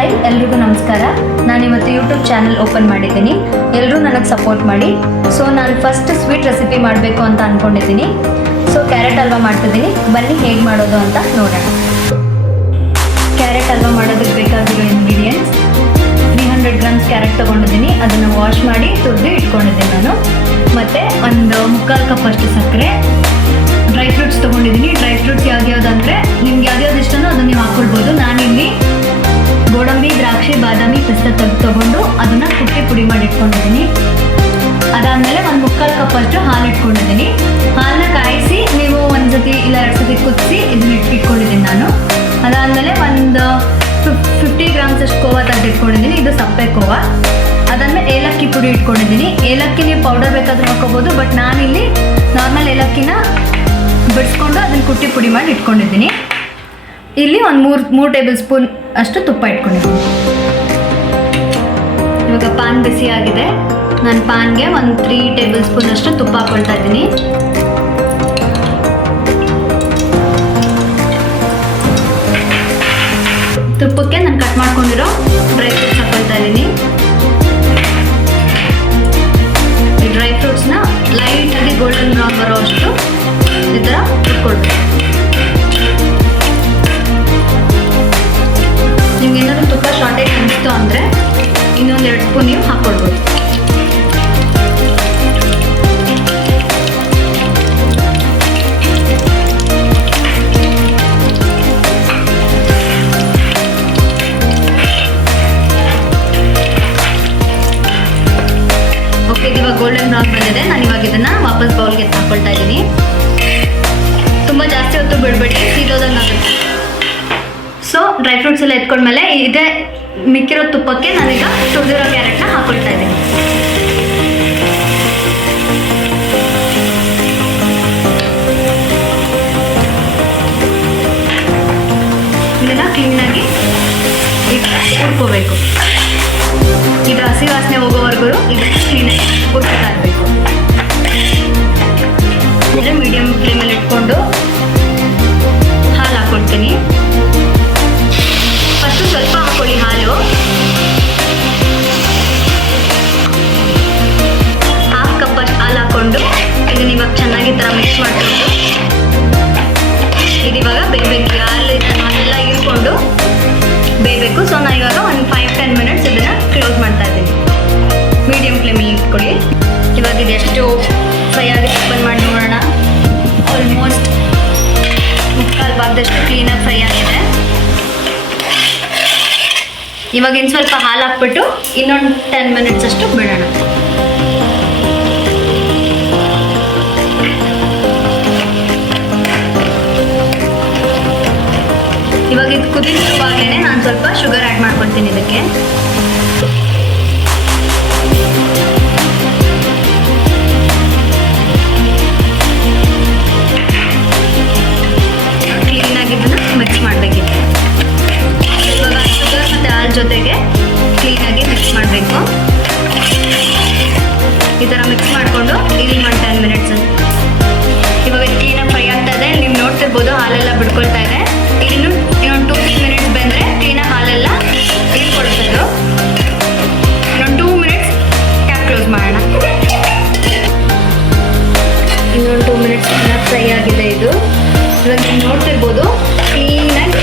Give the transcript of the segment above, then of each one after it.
Hi ಎಲ್ರಿಗೂ ನಮಸ್ಕಾರ. ನಾನಿವತ್ತು ಯೂಟ್ಯೂಬ್ ಚಾನಲ್ ಓಪನ್ ಮಾಡಿದ್ದೀನಿ. ಎಲ್ಲರೂ ನನಗೆ ಸಪೋರ್ಟ್ ಮಾಡಿ. ಸೊ ನಾನು ಫಸ್ಟ್ ಸ್ವೀಟ್ ರೆಸಿಪಿ ಮಾಡಬೇಕು ಅಂತ ಅಂದ್ಕೊಂಡಿದ್ದೀನಿ. ಸೊ ಕ್ಯಾರೆಟ್ ಹಲ್ವಾ ಮಾಡ್ತಿದ್ದೀನಿ. ಬನ್ನಿ ಹೇಗೆ ಮಾಡೋದು ಅಂತ ನೋಡೋಣ. ಕ್ಯಾರೆಟ್ ಹಲ್ವಾ ಮಾಡೋದಕ್ಕೆ ಬೇಕಾಗಿರೋ ಇಂಗ್ರೀಡಿಯೆಂಟ್ಸ್ 300 ಗ್ರಾಮ್ಸ್ ಕ್ಯಾರೆಟ್ ತೊಗೊಂಡಿದ್ದೀನಿ. ಅದನ್ನು ವಾಶ್ ಮಾಡಿ ತುರಿದು ಇಟ್ಕೊಂಡಿದ್ದೀನಿ ನಾನು. ಮತ್ತು ಒಂದು 3/4 ಕಪ್ ಅಷ್ಟು ಸಕ್ಕರೆ, ಡ್ರೈ ಫ್ರೂಟ್ಸ್ ತೊಗೊಂಡಿದ್ದೀನಿ. ಡ್ರೈ ಫ್ರೂಟ್ಸ್ ಯಾವ್ಯಾವುದಂದರೆ ನಿಮ್ಗೆ ಯಾವ್ಯಾವ್ದು ಇಷ್ಟನೋ ಅದನ್ನು ನೀವು ಹಾಕ್ಕೊಳ್ಬೋದು. ನಾನಿಲ್ಲಿ ಗೋಡಂಬಿ, ದ್ರಾಕ್ಷಿ, ಬಾದಾಮಿ, ಪಿಸ್ತಾ ತೊಗೊಂಡು ಅದನ್ನು ಕುಟ್ಟಿ ಪುಡಿ ಮಾಡಿ ಇಟ್ಕೊಂಡಿದ್ದೀನಿ. ಅದಾದಮೇಲೆ ಒಂದು 3/4 ಕಪ್ ಅಷ್ಟು ಹಾಲು ಇಟ್ಕೊಂಡಿದ್ದೀನಿ. ಹಾಲನ್ನ ಕಾಯಿಸಿ ನೀವು ಒಂದು ಸತಿ ಇಲ್ಲ 2 ಸತಿ ಕುದಿಸಿ ಇದನ್ನ ಇಟ್ಕೊಂಡಿದ್ದೀನಿ ನಾನು. ಅದಾದಮೇಲೆ ಒಂದು 50 ಗ್ರಾಮ್ಸ್ ಅಷ್ಟು ಕೋವಾ ತೆಗೆದಿಟ್ಕೊಂಡಿದ್ದೀನಿ. ಇದು ಸಪ್ಪೆ ಕೋವಾ. ಅದಾದಮೇಲೆ ಏಲಕ್ಕಿ ಪುಡಿ ಇಟ್ಕೊಂಡಿದ್ದೀನಿ. ಏಲಕ್ಕಿ ನೀವು ಪೌಡರ್ ಬೇಕಾದರೂ ಹಾಕೋಬೋದು, ಬಟ್ ನಾನಿಲ್ಲಿ ನಾರ್ಮಲ್ ಏಲಕ್ಕಿನ ಬಿಡಿಸ್ಕೊಂಡು ಅದನ್ನು ಕುಟ್ಟಿ ಪುಡಿ ಮಾಡಿ ಇಟ್ಕೊಂಡಿದ್ದೀನಿ. ಇಲ್ಲಿ ಒಂದು 3 ಟೇಬಲ್ ಸ್ಪೂನ್ ಅಷ್ಟು ತುಪ್ಪ ಇಟ್ಕೊಂಡಿದ್ದೀನಿ. ಇವಾಗ ಪಾನ್ ಬಿಸಿ ಆಗಿದೆ. ನಾನು ಪಾನ್ಗೆ ಒಂದು 3 ಟೇಬಲ್ ಸ್ಪೂನ್ ಅಷ್ಟು ತುಪ್ಪ ಹಾಕ್ಕೊಳ್ತಾ ಇದ್ದೀನಿ. ತುಪ್ಪಕ್ಕೆ ನಾನು ಕಟ್ ಮಾಡ್ಕೊಂಡಿರೋ ಡ್ರೈ ಫ್ರೂಟ್ಸ್ ಹಾಕ್ಕೊಳ್ತಾ ಇದ್ದೀನಿ. ಈ ಡ್ರೈ ಫ್ರೂಟ್ಸ್ನ ಲೈಟಾಗಿ ಗೋಲ್ಡನ್ ಬ್ರೌನ್ ಬರೋ ಅಷ್ಟು ಈ ಥರ ಹುರ್ಕೊಳ್ಬೇಕು. ನಿಮ್ಗೆ ಏನಾದರೂ ತುಪ್ಪ ಶಾರ್ಟೇಜ್ ಅನಿಸ್ತು ಅಂದರೆ ಇನ್ನೊಂದು 2 ಸ್ಪೂನ್ ನೀವು ಹಾಕ್ಕೊಳ್ಬೋದು. ಓಕೆ, ಇವಾಗ ಗೋಲ್ಡನ್ ಬ್ರೌನ್ ಬಂದಿದೆ. ನಾನು ಇವಾಗ ಇದನ್ನು ವಾಪಸ್ ಬೌಲ್ಗೆ ಹಾಕ್ಕೊಳ್ತಾ ಇದ್ದೀನಿ. ತುಂಬ ಜಾಸ್ತಿ ಹೊತ್ತು ಬಿಡಬೇಡಿ, ಸೀದೋದಂಗೆ ಆಗುತ್ತೆ. ಸೊ ಡ್ರೈ ಫ್ರೂಟ್ಸ್ ಎಲ್ಲ ಎತ್ಕೊಂಡ್ಮೇಲೆ ಇದೇ ಮಿಕ್ಕಿರೋ ತುಪ್ಪಕ್ಕೆ ನಾನೀಗ ತುರಿದಿರೋ ಕ್ಯಾರೆಟ್ನ ಹಾಕ್ಕೊಳ್ತಾ ಇದ್ದೀನಿ. ಇದನ್ನು ಕ್ಲೀನಾಗಿ ಹುರ್ಕೋಬೇಕು. ಇದು ಹಸಿ ವಾಸನೆ ಹೋಗೋವರೆಗೂ ಇದನ್ನು ಕ್ಲೀನಾಗಿ ಹುರ್ಕೋತಾ ಇರಬೇಕು. ಅಂದರೆ ಮೀಡಿಯಮ್ ಫ್ಲೇಮಲ್ಲಿ ಇಟ್ಕೊಂಡು ಹಾಲು ಹಾಕ್ಕೊಳ್ತೀನಿ. ಫಸ್ಟು ಸ್ವಲ್ಪ ಹಾಕೊಳ್ಳಿ ಹಾಲು. ½ ಕಪ್ ಅಷ್ಟು ಹಾಲು ಹಾಕ್ಕೊಂಡು ಇದನ್ನ ಇವಾಗ ಚೆನ್ನಾಗಿ ಥರ ಮಿಕ್ಸ್ ಮಾಡಿಕೊಂಡು ಇದು ಇವಾಗ ಬೇಯಬೇಕು. ಹಾಲೆಲ್ಲ ಹೀರ್ಕೊಂಡು ಬೇಯಬೇಕು. ಸೊ ನಾನು ಇವಾಗ ಒಂದು 5-10 ಮಿನಿಟ್ಸ್ ಇದನ್ನು ಕ್ಲೋಸ್ ಮಾಡ್ತಾ ಇದ್ದೀನಿ. ಮೀಡಿಯಮ್ ಫ್ಲೇಮಲ್ಲಿ ಇಟ್ಕೊಳ್ಳಿ. ಇವಾಗ ಇದು ಎಷ್ಟು ಫ್ರೈ ಆಗಿ ಓಪನ್ ಮಾಡಿ ನೋಡೋಣ. ಆಲ್ಮೋಸ್ಟ್ 3/4 ಭಾಗದಷ್ಟು ಕ್ಲೀನಾಗಿ ಫ್ರೈ ಆಗಿದೆ. ಇವಾಗ ಇನ್ನು ಸ್ವಲ್ಪ ಹಾಲು ಹಾಕ್ಬಿಟ್ಟು ಇನ್ನೊಂದು 10 ಮಿನಿಟ್ಸ್ ಅಷ್ಟು ಬಿಡೋಣ. ಇವಾಗ ಇದು ಕುದಿಸುವಾಗಲೇ ನಾನು ಸ್ವಲ್ಪ ಶುಗರ್ ಆ್ಯಡ್ ಮಾಡ್ಕೊಳ್ತೀನಿ ಇದಕ್ಕೆ. ಕ್ಲೀನಾಗಿ ಇದನ್ನು ಮಿಕ್ಸ್ ಮಾಡಬೇಕಿದೆ. ಇವಾಗ ಶುಗರ್ ಮತ್ತು ಹಾಲು ಜೊತೆಗೆ ಕ್ಲೀನಾಗಿ ಮಿಕ್ಸ್ ಮಾಡಬೇಕು. ಈ ಥರ ಮಿಕ್ಸ್ ಮಾಡಿಕೊಂಡು ಇಲ್ಲಿ ಒಂದು 10 ಮಿನಿಟ್ಸ್. ಇವಾಗ ಕ್ಲೀನಾಗಿ ಫ್ರೈ ಆಗ್ತಾ ಇದೆ. ನೀವು ನೋಡ್ತಿರ್ಬೋದು ಹಾಲೆಲ್ಲ ಬಿಡ್ಕೊಳ್ತಾ ಇದೆ. ಇನ್ನೊಂದು 2-3 ಮಿನಿಟ್ಸ್ ಬಂದರೆ ಕ್ಲೀನಾಗಿ ಹಾಲೆಲ್ಲ ಹೀರ್ಕೊಳ್ತದ್ದು. ಇನ್ನೊಂದು 2 ಮಿನಿಟ್ಸ್ ಕ್ಯಾಪ್ ಕ್ಲೋಸ್ ಮಾಡೋಣ. ಇನ್ನೊಂದು 2 ಮಿನಿಟ್ಸ್ ಚೆನ್ನಾಗಿ ಫ್ರೈ ಆಗಿದೆ ಇದು. ಇವಾಗ ನೀವು ನೋಡ್ತಿರ್ಬೋದು ಕ್ಲೀನಾಗಿ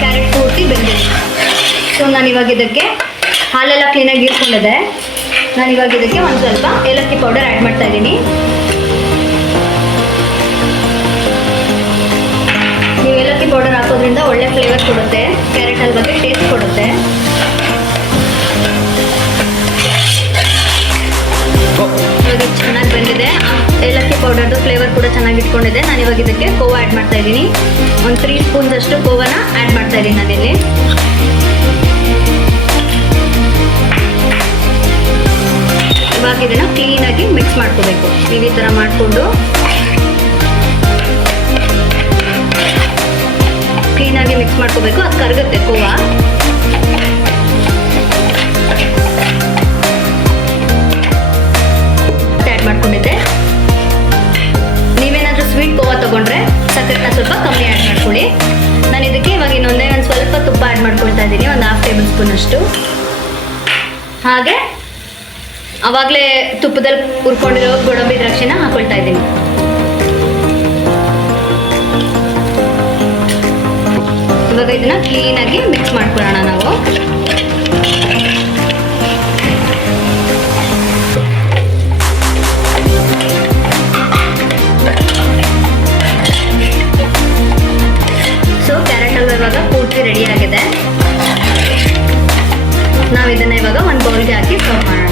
ಕ್ಯಾರೆಟ್ ಪೂರ್ತಿ ಬೆಂದಿದೆ. ಸೊ ನಾನಿವಾಗ ಇದಕ್ಕೆ ಹಾಲೆಲ್ಲ ಕ್ಲೀನಾಗಿ ಹೀರ್ಕೊಂಡಿದೆ. ನಾನಿವಾಗ ಇದಕ್ಕೆ ಒಂದು ಸ್ವಲ್ಪ ಏಲಕ್ಕಿ ಪೌಡರ್ ಆ್ಯಡ್ ಮಾಡ್ತಾ ಇದ್ದೀನಿ. ನೀವು ಏಲಕ್ಕಿ ಪೌಡರ್ ಹಾಕೋದ್ರಿಂದ ಒಳ್ಳೆ ಫ್ಲೇವರ್ ಕೊಡುತ್ತೆ, ಕ್ಯಾರೆಟ್ ಹಲ್ವಾಗೆ ಟೇಸ್ಟ್ ಕೊಡುತ್ತೆ. ಇವಾಗ ಚೆನ್ನಾಗಿ ಬಂದಿದೆ. ಏಲಕ್ಕಿ ಪೌಡರ್ದು ಫ್ಲೇವರ್ ಕೂಡ ಚೆನ್ನಾಗಿ ಇಟ್ಕೊಂಡಿದೆ. ನಾನು ಇವಾಗ ಇದಕ್ಕೆ ಕೋವಾ ಆ್ಯಡ್ ಮಾಡ್ತಾ ಇದ್ದೀನಿ. ಒಂದು 3 ಸ್ಪೂನ್ಸ್ ಅಷ್ಟು ಕೋವಾನ ಆ್ಯಡ್ ಮಾಡ್ತಾ ಇದ್ದೀನಿ ನಾನಿಲ್ಲಿ. ಇವಾಗ ಇದನ್ನು ಕ್ಲೀನಾಗಿ ಮಿಕ್ಸ್ ಮಾಡ್ಕೋಬೇಕು. ನೀವು ಈ ಥರ ಮಾಡಿಕೊಂಡು ಕ್ಲೀನಾಗಿ ಮಿಕ್ಸ್ ಮಾಡ್ಕೋಬೇಕು. ಅದು ಕರಗುತ್ತೆ ಕೋವಾ. ಆ್ಯಡ್ ಮಾಡ್ಕೊಂಡಿದ್ದೆ. ನೀವೇನಾದರೂ ಸ್ವೀಟ್ ಕೋವಾ ತೊಗೊಂಡ್ರೆ ಸಕ್ಕರೆನ ಸ್ವಲ್ಪ ಕಮ್ಮಿ ಆ್ಯಡ್ ಮಾಡ್ಕೊಳ್ಳಿ. ನಾನು ಇದಕ್ಕೆ ಇವಾಗ ಇನ್ನೊಂದೇ ಒಂದು ಸ್ವಲ್ಪ ತುಪ್ಪ ಆ್ಯಡ್ ಮಾಡ್ಕೊಳ್ತಾ ಹಾಕ್ತಾ ಇದ್ದೀನಿ, ಒಂದು 1/2 ಟೇಬಲ್ ಸ್ಪೂನ್ ಅಷ್ಟು. ಹಾಗೆ ಆವಾಗಲೇ ತುಪ್ಪದಲ್ಲಿ ಹುರ್ಕೊಂಡಿರೋ ಗೋಡಂಬಿ ದ್ರಾಕ್ಷಿನ ಹಾಕೊಳ್ತಾ ಇದ್ದೀನಿ. ಇವಾಗ ಇದನ್ನ ಕ್ಲೀನಾಗಿ ಮಿಕ್ಸ್ ಮಾಡ್ಕೊಳ್ಳೋಣ ನಾವು. ಸೊ ಕ್ಯಾರೆಟ್ ಹಲ್ವಾ ಇವಾಗ ಪೂರ್ತಿ ರೆಡಿ ಆಗಿದೆ. ನಾವು ಇದನ್ನ ಇವಾಗ ಒಂದು ಬೌಲ್ಗೆ ಹಾಕಿ ಸರ್ವ್ ಮಾಡೋಣ.